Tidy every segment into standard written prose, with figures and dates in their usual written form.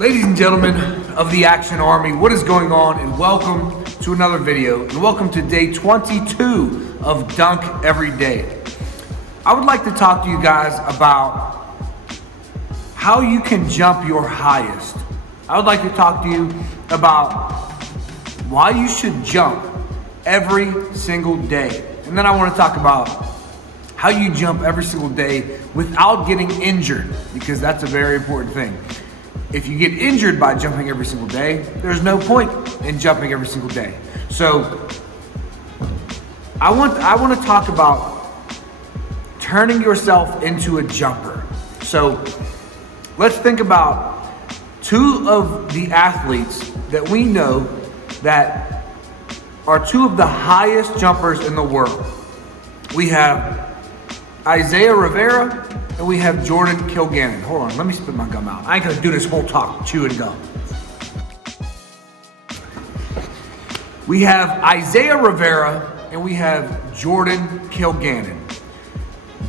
Ladies and gentlemen of the Action Army, what is going on? And welcome to another video, and welcome to day 22 of Dunk Every Day. I would like to talk to you guys about how you can jump your highest. I would like to talk to you about why you should jump every single day. And then I want to talk about how you jump every single day without getting injured, because that's a very important thing. If you get injured by jumping every single day, there's no point in jumping every single day. So I want to talk about turning yourself into a jumper. So let's think about two of the athletes that we know that are two of the highest jumpers in the world. We have Isaiah Rivera and we have Jordan Kilganon. Hold on, let me spit my gum out. I ain't gonna do this whole talk chewing gum. We have Isaiah Rivera and we have Jordan Kilganon,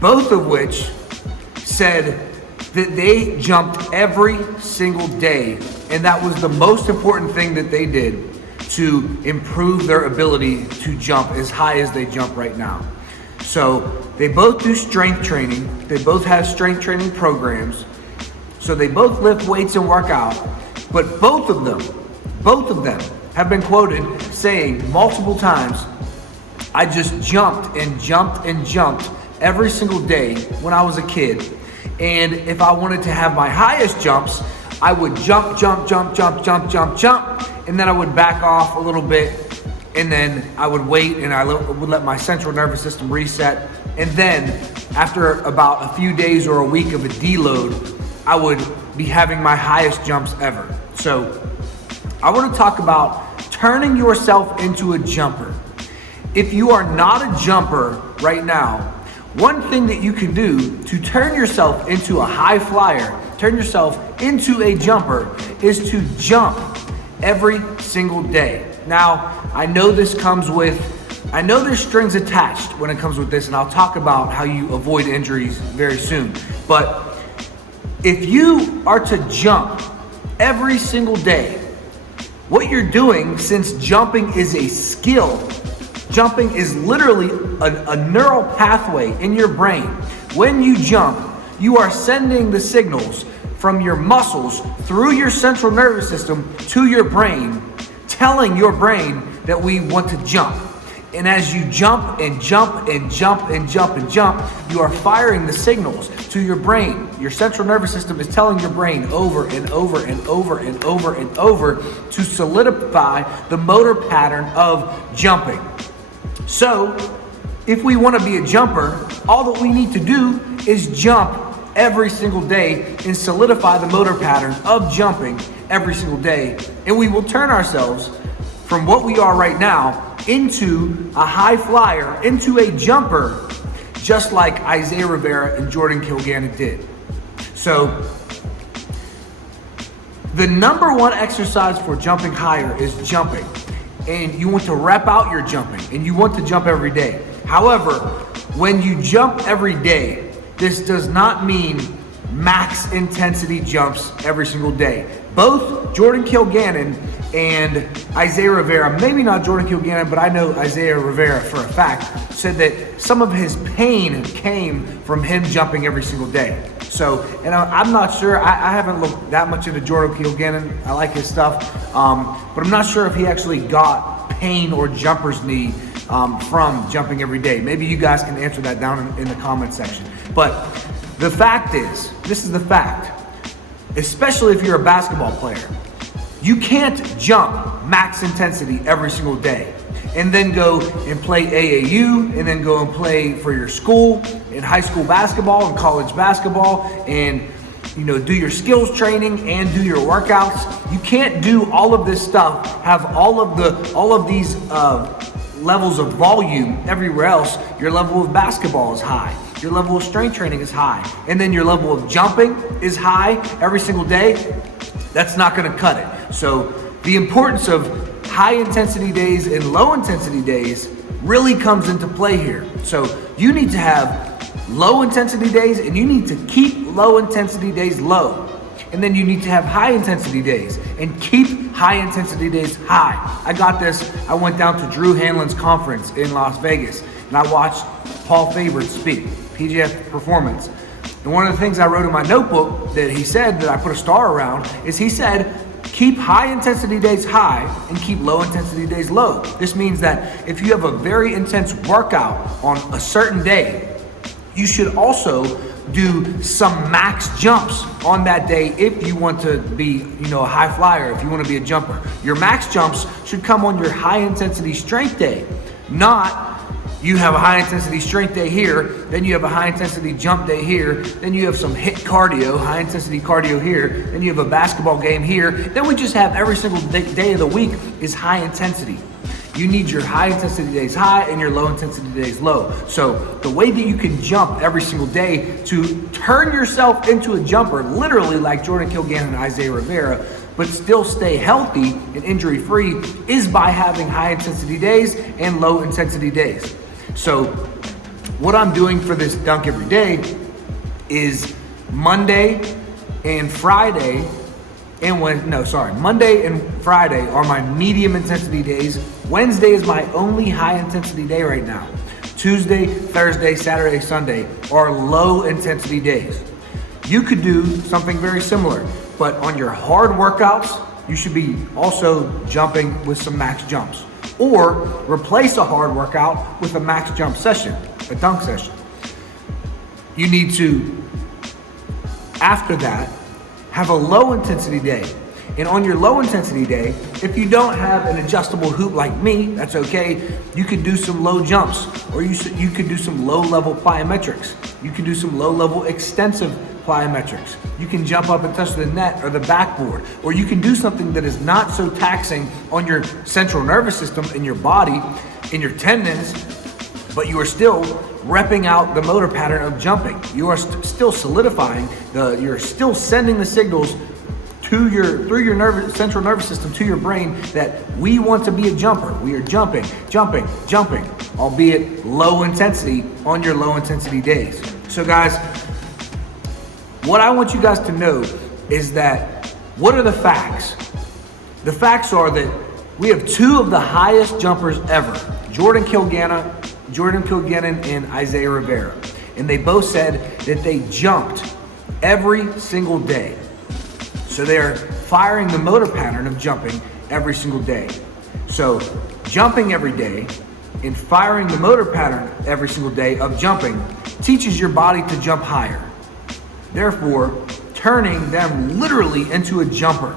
both of which said that they jumped every single day, and that was the most important thing that they did to improve their ability to jump as high as they jump right now. So they both do strength training. They both have strength training programs. So they both lift weights and work out. But both of them have been quoted saying multiple times, I just jumped and jumped and jumped every single day when I was a kid. And if I wanted to have my highest jumps, I would jump, jump, jump, jump, jump, jump, jump, and then I would back off a little bit, and then I would wait and I would let my central nervous system reset. And then after about a few days or a week of a deload, I would be having my highest jumps ever. So I want to talk about turning yourself into a jumper. If you are not a jumper right now, one thing that you can do to turn yourself into a high flyer, turn yourself into a jumper, is to jump every single day. Now, I know there's strings attached when it comes with this, and I'll talk about how you avoid injuries very soon. But if you are to jump every single day, what you're doing, since jumping is a skill, jumping is literally a neural pathway in your brain. When you jump, you are sending the signals from your muscles through your central nervous system to your brain, telling your brain that we want to jump. And as you jump and jump and jump and jump and jump, you are firing the signals to your brain. Your central nervous system is telling your brain over and over and over and over and over to solidify the motor pattern of jumping. So if we want to be a jumper, all that we need to do is jump every single day and solidify the motor pattern of jumping every single day, and we will turn ourselves from what we are right now into a high flyer, into a jumper, just like Isaiah Rivera and Jordan Kilganon did. So the number one exercise for jumping higher is jumping, and you want to rep out your jumping, and you want to jump every day. However, when you jump every day, this does not mean max intensity jumps every single day. Both Jordan Kilganon and Isaiah Rivera, maybe not Jordan Kilganon, but I know Isaiah Rivera for a fact, said that some of his pain came from him jumping every single day. So, and I'm not sure, I haven't looked that much into Jordan Kilganon. I like his stuff, but I'm not sure if he actually got pain or jumper's knee from jumping every day. Maybe you guys can answer that down in the comment section. But the fact is, this is the fact, especially if you're a basketball player, you can't jump max intensity every single day and then go and play AAU and then go and play for your school in high school basketball and college basketball and do your skills training and do your workouts. You can't do all of this stuff, have all of these levels of volume everywhere else. Your level of basketball is high. Your level of strength training is high. And then your level of jumping is high every single day. That's not gonna cut it. So the importance of high intensity days and low intensity days really comes into play here. So you need to have low intensity days and you need to keep low intensity days low. And then you need to have high intensity days and keep high intensity days high. I got this. I went down to Drew Hanlon's conference in Las Vegas and I watched Paul Faber speak, PGF Performance. And one of the things I wrote in my notebook that he said that I put a star around is he said, keep high intensity days high and keep low intensity days low. This means that if you have a very intense workout on a certain day, you should also do some max jumps on that day if you want to be, a high flyer, if you want to be a jumper. Your max jumps should come on your high intensity strength day, not you have a high intensity strength day here, then you have a high intensity jump day here, then you have some HIIT cardio, high intensity cardio here, then you have a basketball game here, then we just have every single day of the week is high intensity. You need your high intensity days high and your low intensity days low. So the way that you can jump every single day to turn yourself into a jumper, literally like Jordan Kilganon and Isaiah Rivera, but still stay healthy and injury free, is by having high intensity days and low intensity days. So what I'm doing for this dunk every day is Monday and Friday are my medium intensity days. Wednesday is my only high intensity day right now. Tuesday, Thursday, Saturday, Sunday are low intensity days. You could do something very similar, but on your hard workouts, you should be also jumping with some max jumps. Or replace a hard workout with a max jump session, a dunk session. You need to, after that, have a low intensity day. And on your low intensity day, if you don't have an adjustable hoop like me, that's okay. You could do some low jumps, or you could do some low level plyometrics. You can do some low level extensive plyometrics. You can jump up and touch the net or the backboard, or you can do something that is not so taxing on your central nervous system in your body, in your tendons, but you are still repping out the motor pattern of jumping. You are still solidifying you're still sending the signals through your central nervous system to your brain that we want to be a jumper. We are jumping, albeit low intensity on your low intensity days. So guys, what I want you guys to know is that, what are the facts? The facts are that we have two of the highest jumpers ever, Jordan Kilganon and Isaiah Rivera. And they both said that they jumped every single day. So they're firing the motor pattern of jumping every single day. So jumping every day and firing the motor pattern every single day of jumping teaches your body to jump higher. Therefore, turning them literally into a jumper.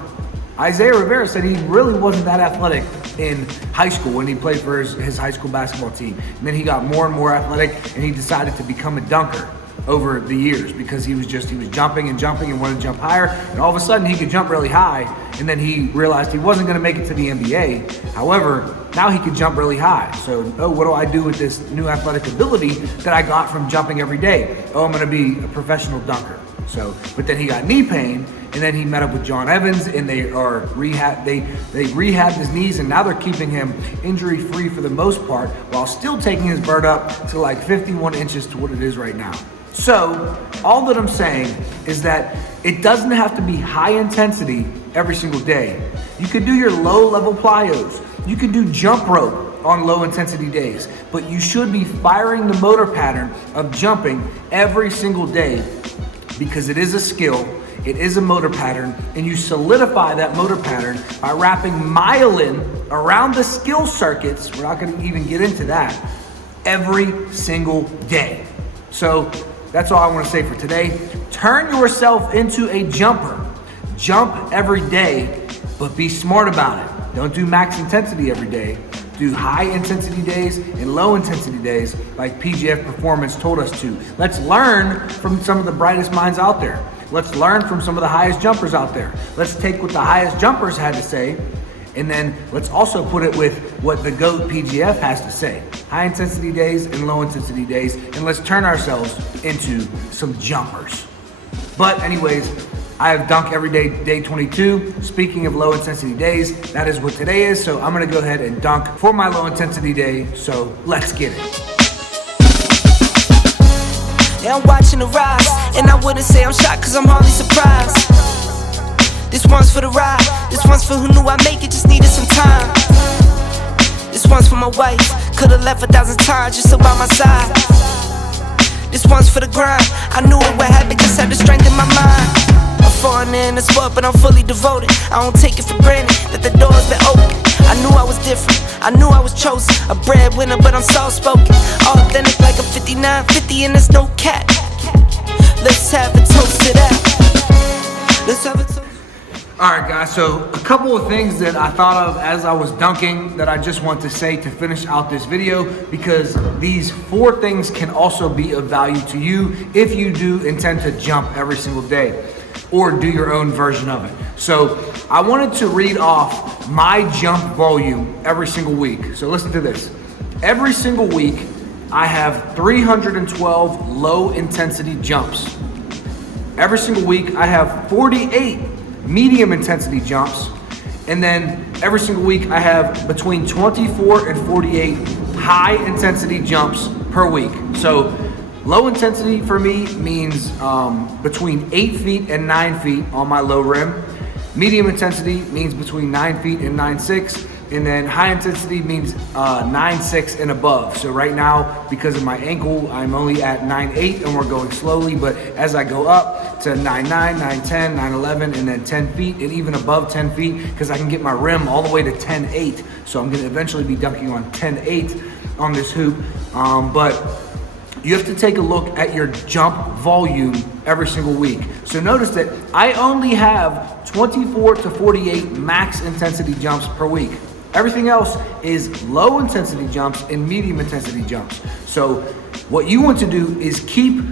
Isaiah Rivera said he really wasn't that athletic in high school when he played for his high school basketball team. And then he got more and more athletic and he decided to become a dunker over the years because he was jumping and wanted to jump higher. And all of a sudden he could jump really high. And then he realized he wasn't going to make it to the NBA. However, now he could jump really high. So, what do I do with this new athletic ability that I got from jumping every day? I'm going to be a professional dunker. So, but then he got knee pain, and then he met up with John Evans, and they rehabbed his knees, and now they're keeping him injury free for the most part, while still taking his vert up to like 51 inches to what it is right now. So, all that I'm saying is that it doesn't have to be high intensity every single day. You could do your low level plyos. You can do jump rope on low intensity days, but you should be firing the motor pattern of jumping every single day because it is a skill, it is a motor pattern, and you solidify that motor pattern by wrapping myelin around the skill circuits, we're not gonna even get into that, every single day. So that's all I wanna say for today. Turn yourself into a jumper. Jump every day, but be smart about it. Don't do max intensity every day. Do high intensity days and low intensity days like PGF Performance told us to. Let's learn from some of the brightest minds out there. Let's learn from some of the highest jumpers out there. Let's take what the highest jumpers had to say, and then let's also put it with what the GOAT PGF has to say. High intensity days and low intensity days, and let's turn ourselves into some jumpers. But anyways, I have dunk every day, day 22. Speaking of low intensity days, that is what today is. So I'm gonna go ahead and dunk for my low intensity day. So let's get it. Yeah, I'm watching the rise, and I wouldn't say I'm shocked cause I'm hardly surprised. This one's for the ride. This one's for who knew I'd make it, just needed some time. This one's for my wife. Could've left 1,000 times just so by my side. This one's for the grind. I knew it would happen, just had the strength in my mind. I'm foreigner in the sport, but I'm fully devoted. I don't take it for granted that the door's been open. I knew I was different, I knew I was chosen. A breadwinner, but I'm soft-spoken. Authentic like a 5950 and there's no cap. Let's have a toast to that. Let's have a toast. Alright guys, so a couple of things that I thought of as I was dunking that I just want to say to finish out this video, because these 4 things can also be of value to you if you do intend to jump every single day or do your own version of it. So I wanted to read off my jump volume every single week. So listen to this. Every single week I have 312 low intensity jumps. Every single week I have 48 medium intensity jumps, and then every single week I have between 24 and 48 high intensity jumps per week. So low intensity for me means between 8 feet and 9 feet on my low rim. Medium intensity means between 9 feet and 9.6, and then high intensity means 9.6 and above. So right now, because of my ankle, I'm only at 9.8 and we're going slowly, but as I go up to 9.9, 9.10, 9.11, and then 10 feet, and even above 10 feet, because I can get my rim all the way to 10.8. So I'm gonna eventually be dunking on 10.8 on this hoop, but you have to take a look at your jump volume every single week. So notice that I only have 24 to 48 max intensity jumps per week. Everything else is low intensity jumps and medium intensity jumps. So what you want to do is keep,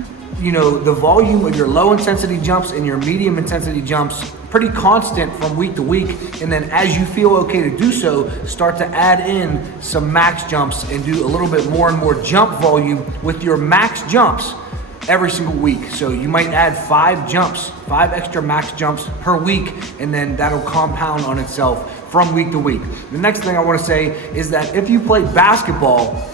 the volume of your low intensity jumps and your medium intensity jumps pretty constant from week to week. And then as you feel okay to do so, start to add in some max jumps and do a little bit more and more jump volume with your max jumps every single week. So you might add 5 extra max jumps per week, and then that'll compound on itself from week to week. The next thing I want to say is that if you play basketball,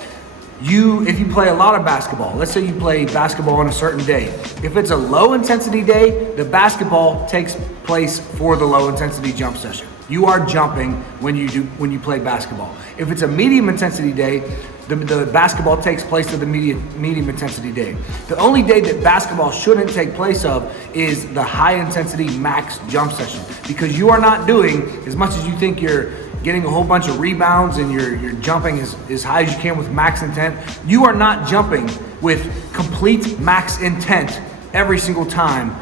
if you play a lot of basketball, let's say you play basketball on a certain day. If it's a low intensity day, the basketball takes place for the low intensity jump session. You are jumping when you play basketball. If it's a medium intensity day, the basketball takes place to the medium intensity day. The only day that basketball shouldn't take place of is the high intensity max jump session, because you are not doing, as much as you think you're getting a whole bunch of rebounds and you're jumping as high as you can with max intent, you are not jumping with complete max intent every single time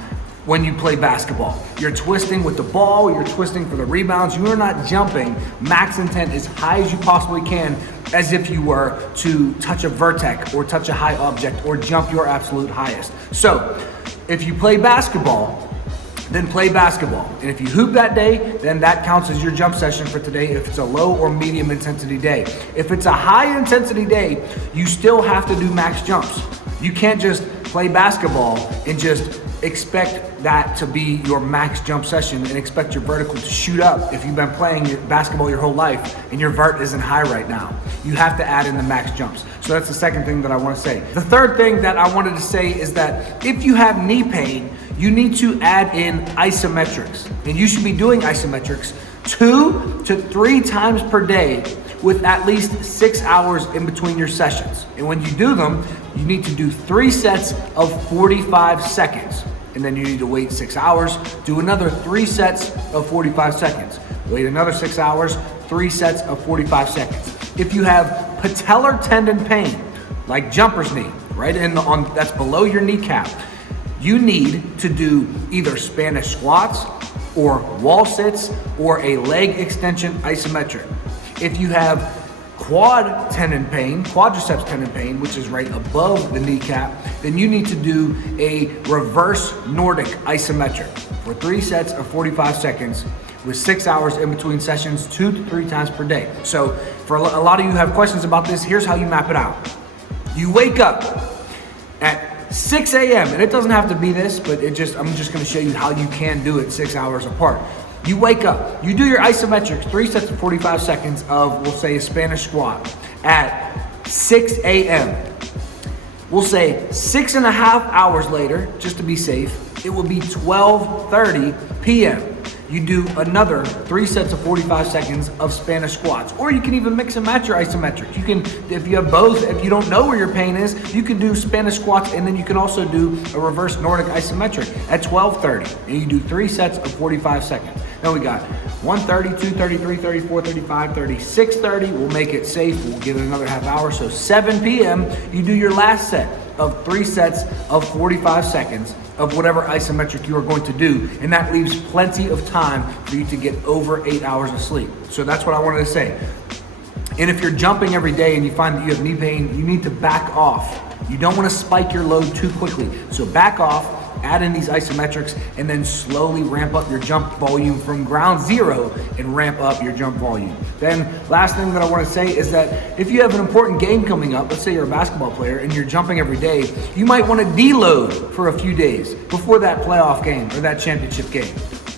when you play basketball. You're twisting with the ball, you're twisting for the rebounds. You are not jumping max intent as high as you possibly can, as if you were to touch a vertex or touch a high object or jump your absolute highest. So if you play basketball, then play basketball. And if you hoop that day, then that counts as your jump session for today if it's a low or medium intensity day. If it's a high intensity day, you still have to do max jumps. You can't just play basketball and just expect that to be your max jump session and expect your vertical to shoot up if you've been playing basketball your whole life and your vert isn't high right now. You have to add in the max jumps. So that's the second thing that I want to say. The third thing that I wanted to say is that if you have knee pain, you need to add in isometrics. And you should be doing isometrics 2 to 3 times per day with at least 6 hours in between your sessions. And when you do them, you need to do 3 sets of 45 seconds. And then you need to wait 6 hours, do another 3 sets of 45 seconds. Wait another 6 hours, 3 sets of 45 seconds. If you have patellar tendon pain, like jumper's knee, right that's below your kneecap, you need to do either Spanish squats or wall sits or a leg extension isometric. If you have quadriceps tendon pain, which is right above the kneecap, then you need to do a reverse Nordic isometric for 3 sets of 45 seconds with 6 hours in between sessions, 2 to 3 times per day. So for a lot of you who have questions about this, here's how you map it out. You wake up at 6 a.m. and it doesn't have to be this, but I'm just gonna show you how you can do it 6 hours apart. You wake up, you do your isometrics, 3 sets of 45 seconds of, we'll say, a Spanish squat at 6 a.m. We'll say 6.5 hours later, just to be safe, it will be 12:30 p.m. you do another 3 sets of 45 seconds of Spanish squats. Or you can even mix and match your isometrics. You can, if you have both, if you don't know where your pain is, you can do Spanish squats, and then you can also do a reverse Nordic isometric at 12:30. And you do 3 sets of 45 seconds. Then we got 1:30, 2:30, 3:30, 4:30, 5:30, 6:30. We'll make it safe. We'll give it another half hour. So 7 p.m., you do your last set of 3 sets of 45 seconds of whatever isometric you are going to do. And that leaves plenty of time for you to get over 8 hours of sleep. So that's what I wanted to say. And if you're jumping every day and you find that you have knee pain, you need to back off. You don't want to spike your load too quickly. So back off, add in these isometrics, and then slowly ramp up your jump volume from ground zero and ramp up your jump volume. Then last thing that I want to say is that if you have an important game coming up, let's say you're a basketball player and you're jumping every day, you might want to deload for a few days before that playoff game or that championship game.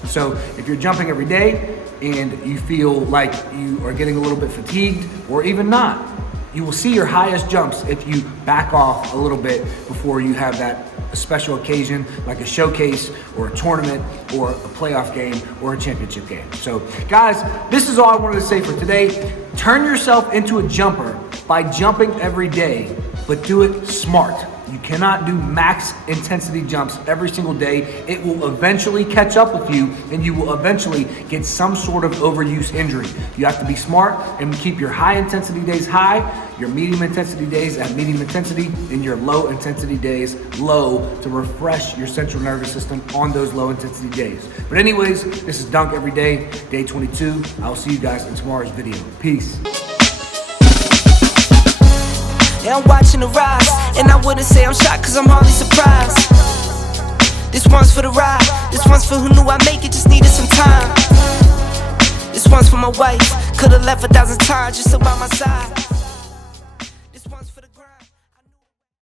So if you're jumping every day and you feel like you are getting a little bit fatigued, or even not, you will see your highest jumps if you back off a little bit before you have that special occasion like a showcase or a tournament or a playoff game or a championship game. So guys, this is all I wanted to say for today. Turn yourself into a jumper by jumping every day, but do it smart. You cannot do max intensity jumps every single day. It will eventually catch up with you, and you will eventually get some sort of overuse injury. You have to be smart and keep your high intensity days high, your medium intensity days at medium intensity, and your low intensity days low to refresh your central nervous system on those low intensity days. But anyways, this is Dunk Every Day, day 22. I'll see you guys in tomorrow's video. Peace. Yeah, I'm watching the rise, and I wouldn't say I'm shocked, cause I'm hardly surprised. This one's for the ride, this one's for who knew I'd make it, just needed some time. This one's for my wife, could've left 1,000 times just about my side.